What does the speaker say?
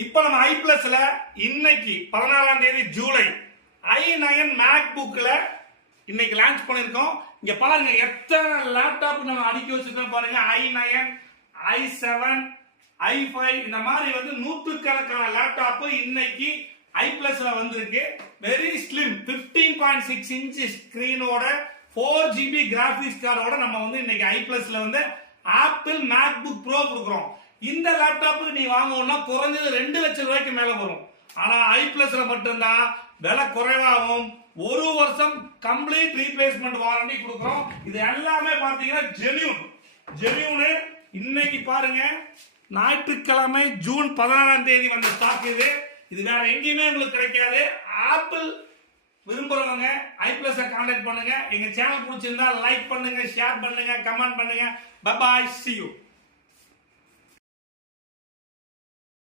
இப்போ நம்ம ஐ பிளஸ்ல இன்னைக்கு 16ஆம் தேதி ஜூலை i9 MacBookல இன்னைக்கு லான்ச் பண்ணிருக்கோம். இங்க பாருங்க எத்தனை லேப்டாப் நம்ம அடுக்கி வச்சிருக்கோம் பாருங்க. i9, i7, i5 இந்த மாதிரி வந்து நூற்றுக்கணக்கான லேப்டாப் இன்னைக்கு ஐ பிளஸ்ல வந்திருக்கு. வெரி ஸ்லிம் 15.6 இன்ச் ஸ்கிரீனோட 4GB கிராபிக்ஸ் கார்டோட நம்ம வந்து இன்னைக்கு ஐ பிளஸ்ல வந்து ஆப்பிள் MacBook Pro கொடுக்குறோம். இந்த லேப்டாப் நீ வாங்கணும்னா குறைஞ்சது 2 லட்சம் ரூபாய்க்கு மேல வரும். ஆனா ஐ பிளஸ்ல மட்டும்தான் விலை குறைவாகும். 1 வருஷம் கம்ப்ளீட் ரீப்ளேஸ்மெண்ட் வாரண்டி கொடுக்குறோம். இது எல்லாமே பாத்தீங்கன்னா ஜெனியூன். இன்னைக்கு பாருங்க ஞாயிற்றுக்கிழமை ஜூன் 16ஆம் தேதி வந்த ஸ்டாக் இது. இது வேற எங்கேயுமே உங்களுக்கு கிடைக்காது. ஆப்பிள் விரும்புறவங்க ஐ பிளஸ் கான்டாக்ட் பண்ணுங்க. எங்க சேனல் பிடிச்சிருந்தா லைக் பண்ணுங்க, ஷேர் பண்ணுங்க, கமெண்ட் பண்ணுங்க. Bye bye, see you.